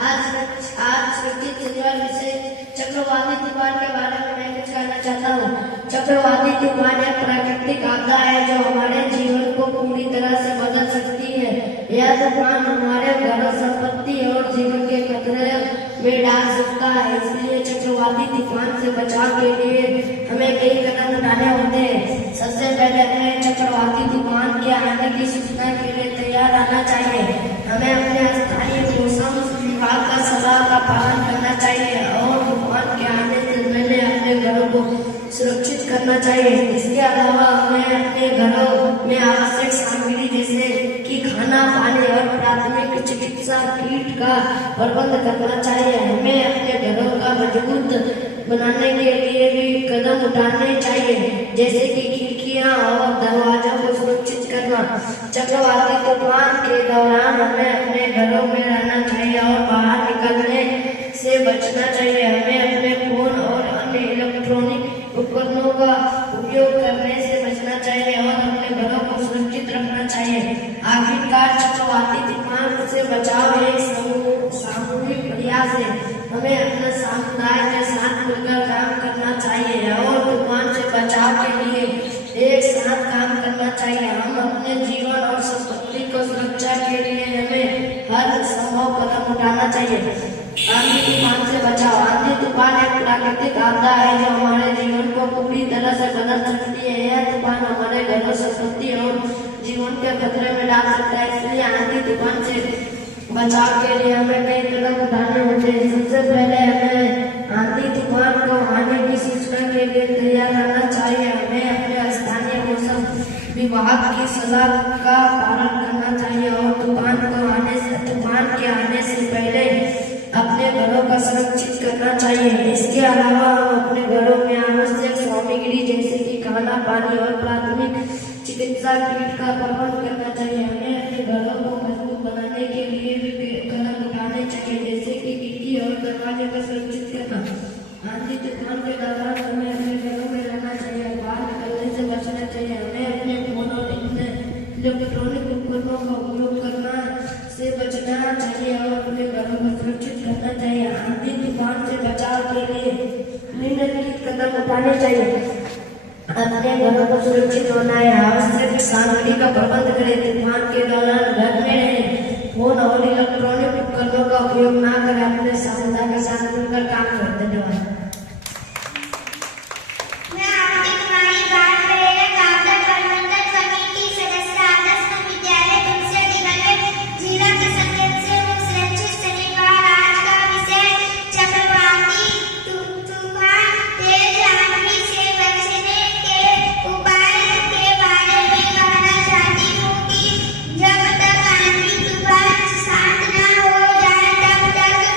आज सुरक्षित शनिवार विषय चक्रवाती तूफान के बारे में मैं कुछ कहना चाहता हूँ। चक्रवाती तूफान एक प्राकृतिक आपदा है जो हमारे जीवन को पूरी तरह से बदल सकती है। यह तूफान हमारे घर, संपत्ति और जीवन के खतरे में डाल सकता है। इसलिए चक्रवाती तूफान से बचाव के लिए हमें कई कदम उठाने होते हैं। सबसे पहले हमें चक्रवाती तूफान के आने की सूचना के लिए तैयार रहना चाहिए। हमें अपने स्थानीय मौसम विभाग का सलाह का पालन करना चाहिए और तूफान के आने से पहले अपने घरों को सुरक्षित करना चाहिए। इसके अलावा हमें अपने घरों में आवश्यक सामग्री जैसे कि खाना, पानी और प्राथमिक चिकित्सा किट का प्रबंध करना चाहिए। हमें अपने घरों का मजबूत बनाने के लिए भी कदम उठाने चाहिए, जैसे कि खिड़कियां और दरवाजों को सुरक्षित करना। चक्रवाती तूफान के दौरान हमें अपने घरों में रहना चाहिए और बाहर निकलने से बचना चाहिए। हमें अपने फोन और अन्य इलेक्ट्रॉनिक उपकरणों का उपयोग करने से बचना चाहिए और अपने घरों को सुरक्षित रखना चाहिए। आखिरकार चक्रवाती तूफान से बचाव एक सामूहिक प्रयास है। हमें अपने समुदाय के साथ मिलकर काम करना चाहिए और तूफान से बचाव के लिए एक साथ काम करना चाहिए। हम अपने जीवन और संपत्ति को सुरक्षा के लिए हमें हर संभव कदम उठाना चाहिए। आंधी तूफान से बचाव। आंधी तूफान एक प्राकृतिक आपदा है जो हमारे जीवन को पूरी तरह से बदल सकती है। यह तूफान हमारे घरों, संपत्ति और जीवन के खतरे में डाल सकता है। इसलिए आंधी तूफान से बचाव के लिए हमें कई कदम उठाने होते हैं। सबसे पहले हमें आंधी तूफान को आने की सूचना के लिए तैयार रहना चाहिए। हमें अपने स्थानीय मौसम विभाग की सलाह का पालन करना चाहिए और तूफान के आने से पहले अपने घरों का सुरक्षित करना चाहिए। इसके अलावा हम अपने घरों में आवश्यक सामग्री जैसे कि खाना, पानी और प्राथमिक चिकित्सा किट का प्रबंध करना चाहिए। हमें अपने घरों को मजबूत बनाने के लिए भी कदम उठाने चाहिए, जैसे कि खिड़की और दरवाजे को सुरक्षित करना। आंधी तूफान के दौरान हमें अपने घरों में रहना चाहिए, बाहर निकलने से बचना चाहिए। हमें अपने फोन और इलेक्ट्रॉनिक उपकरणों का उपयोग करना से बचना चाहिए और अपने घरों को सुरक्षित करना चाहिए। आंधी तूफान से बचाव के लिए निम्नलिखित कदम उठाने चाहिए। अपने घरों को सुरक्षित होना है, आवश्यक सामग्री का प्रबंध करें, तूफान के दौरान घर में रहें, फोन और इलेक्ट्रॉनिक उपकरणों का उपयोग न करें, अपने समुदाय के साथ मिलकर काम करें। धन्यवाद। जब तक आंधी तूफान शांत न हो जाए तब तक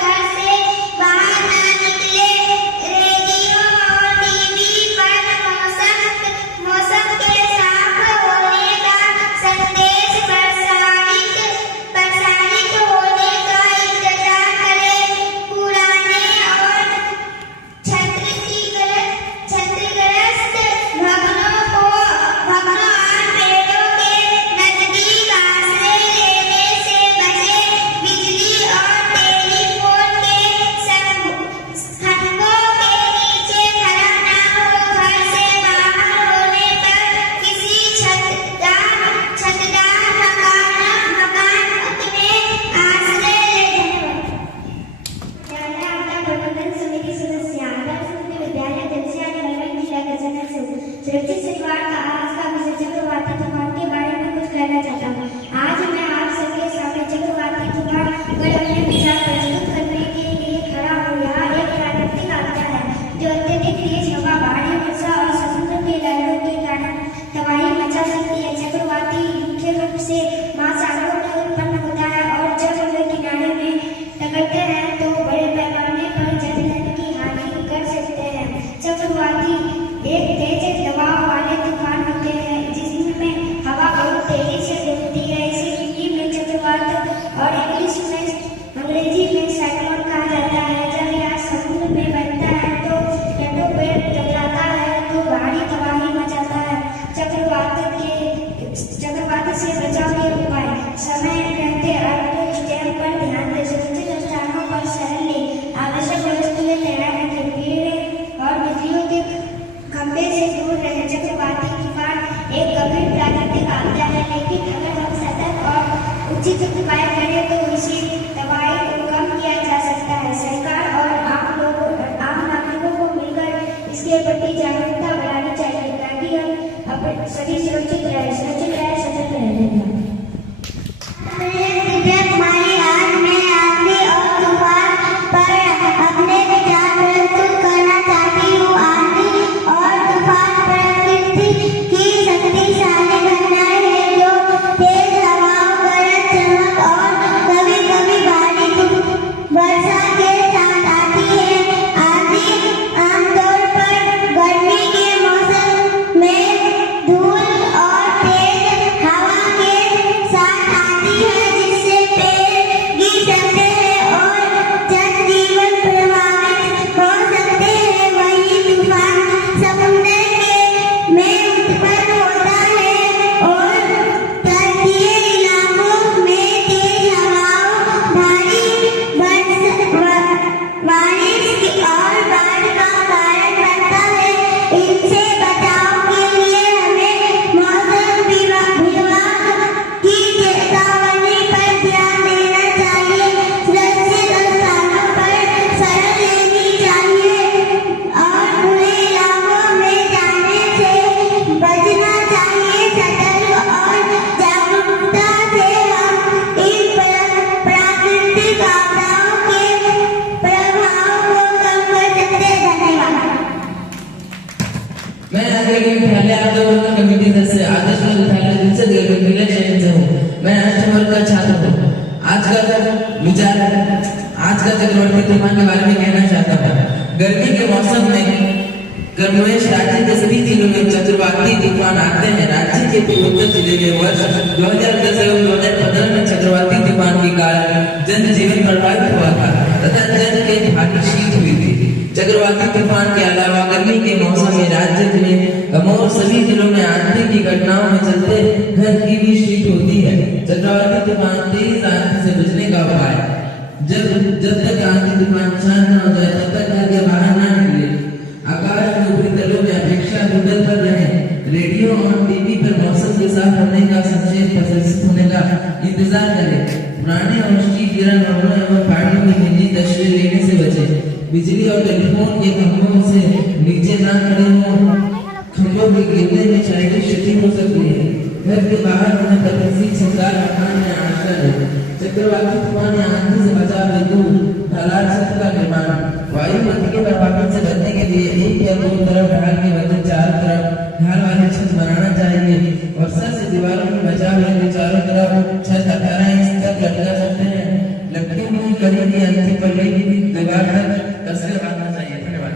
आज का चक्रवाती तूफान के बारे में कहना चाहता हूँ। गर्मी के मौसम में गणवेश राज्य के सभी जिलों में चक्रवाती तूफान आते हैं। राज्य के पूर्वोत्तर जिले में वर्ष 2010 एवं 2015 में चक्रवाती तूफान के कारण जनजीवन प्रभावित हुआ था तथा जन के भारी शीत हुई थी। चक्रवाती तूफान के अलावा गर्मी के मौसम में राज्य में और सभी जिलों में आंधी की घटनाओं में चलते घर की भी शीत होती है। चक्रवाती तूफान तेज आंधी से बचने का उपाय, जब तक आंधी तूफान शांत न हो जाए तब तक घर के बाहर न निकले। आकाश में ऊपरी तलों में अपेक्षा दूर पर रहे। रेडियो और टीवी पर मौसम के साफ होने का संक्षेप प्रदर्शित होने का इंतजार करें। पुराने और शीत गिरन भवनों एवं पहाड़ियों की निजी तस्वीर लेने से बचें। बिजली और टेलीफोन के खंभों से नीचे न खड़े हों। खंभों के गिरने में शारीरिक क्षति हो सकती है। घर के बाहर होने पर किसी छतदार मकान में आश्रय लें। चक्रवाती तूफान या आंधी से बचाव हेतु ढालार छत का निर्माण। वायु गति के प्रभाव से बचने के लिए एक या दो तरफ ढाल के बदले चारों तरफ ढाल वाली छत बनाना चाहिए और सर से दीवारों में बचाव हेतु चारों तरफ छत 18 इंच तक लटका सकते हैं। लकड़ी की कड़ी की अंतिम पल्ले की दीवार तक कसकर बांधना चाहिए। धन्यवाद।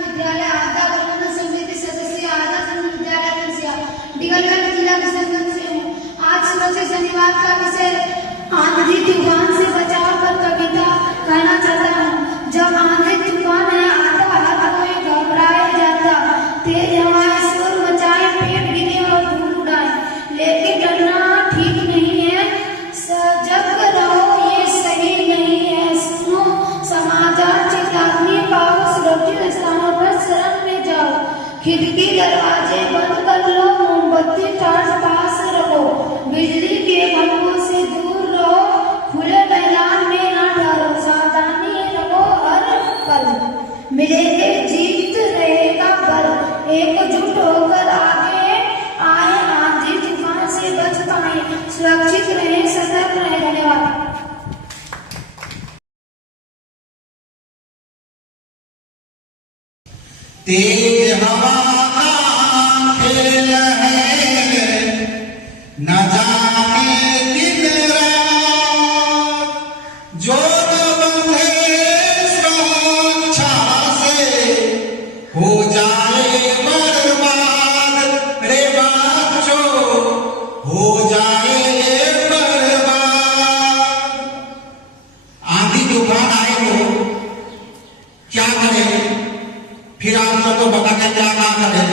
विद्यालय आधा प्रबंधन समिति सदस्य आधा विद्यालय डिगलगंज जिला किशनगंज से हूँ। आज सुबह से शनिवार का विषय आंधी तूफान से बचाव पर कविता कहना चाहता हूँ। जब आंधी तूफान है आता हर कोई घबराए जाता, तेज हवाएं शोर मचाए, पेड़ गिरे और धूल उड़ाए, लेकिन डरना ठीक नहीं है, सजग रहो ये सही नहीं है। सुनो समाचार, चेतावनी पाओ, सुरक्षित स्थानों पर शरण में जाओ, खिड़की दरवाजे बंद कर लो, मोमबत्ती टॉर्च पास रखो, बिजली के खंभों से दूर रहो, खुले मैदान में न डरो, सावधानी रखो हर पल, मिलेगी जीत रहेगा बल, एकजुट होकर आगे आए, आंधी तूफान से बच पाए, सुरक्षित रहे, सतर्क रहे। धन्यवाद। तेज हवा का खेल है न जाने दिन रात, जो बंधे स्वेच्छा से हो जाए बर्बाद रे बच्चों, हो जाए बर्बाद। आंधी तूफान आए तो क्या करें? फिर आप सबको बता के क्या करें?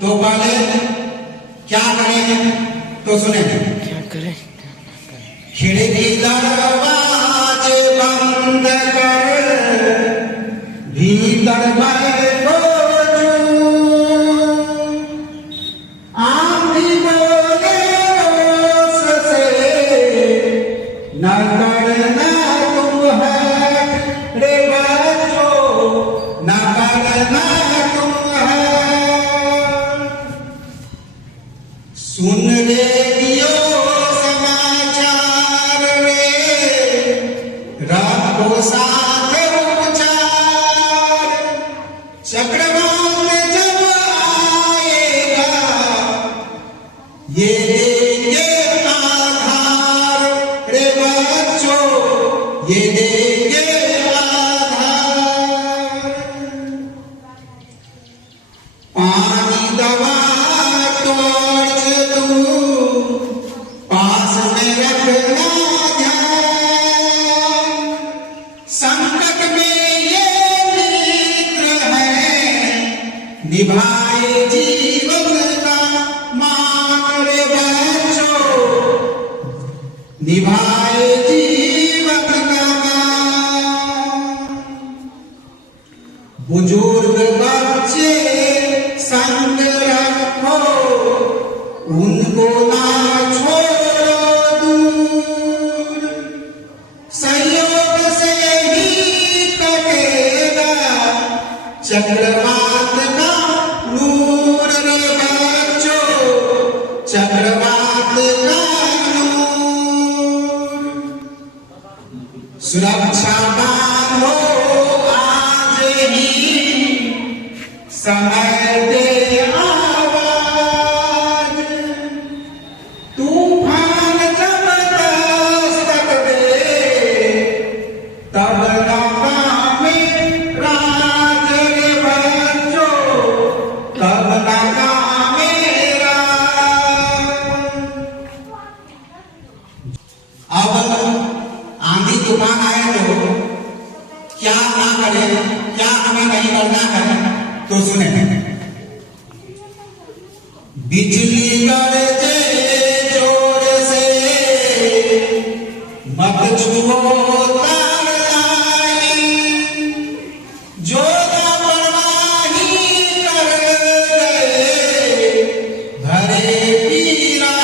तो पहले क्या करें तो सुने। क्या करें? खिड़की दरवाजे बंद कर भीतर बैठो चुप, आंधी बोले ओस से न करना तुम है रे बच्चों, न करना तुम है। सुन रेडियो समाचार रे, रखो साथ उपचार, चक्रवात जब आएगा ये देंगे आधार रे बच्चों, ये देंगे आधार। पानी दवा टॉर्च तू पास में रखना ध्यान, संकट में ये मित्र है, निभाए जीवन का मान रे बच्चों, निभाए जीवन का मान। बुजुर्ग बच्चे संग रखो, उनको ना छोड़ो दूर, संयोग से ही कटेगा चक्रवात का नूर रे बच्चों, चक्रवात का नूर। सुरक्षा बांधो आज ही, समय दे आवाज, तूफान जब दस्तक दे तूफान आए तो क्या ना करें, क्या हमें नहीं करना है, तो सुने। बिजली गरजे जोर से, मत छुओ तार लाई, जो लापरवाही कर गए, भरे पीरा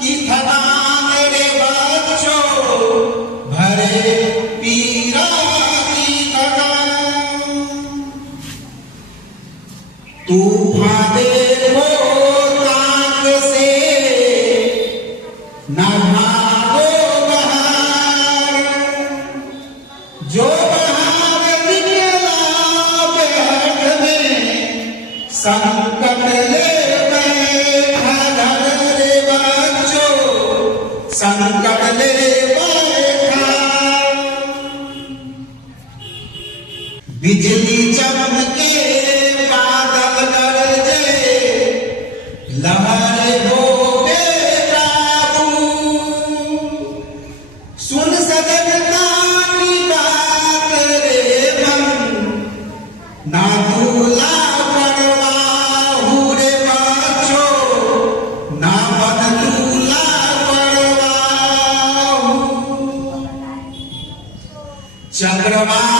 की थकान रे बच्चों, भरे पीरा की थकान। तूफान देखो ताक से, न भागो बहार, जो बहार निकला बेहद में, संकट ले बैठा घर रे बच्चों, संकट ले बैठा। बिजली चमके बादल गरजे, लहरे बोले काबू, सुन सजगता की बात रे मन, ना दूला परवाहू रे बच्चों, ना बदलूला परवाहू। चक्रवात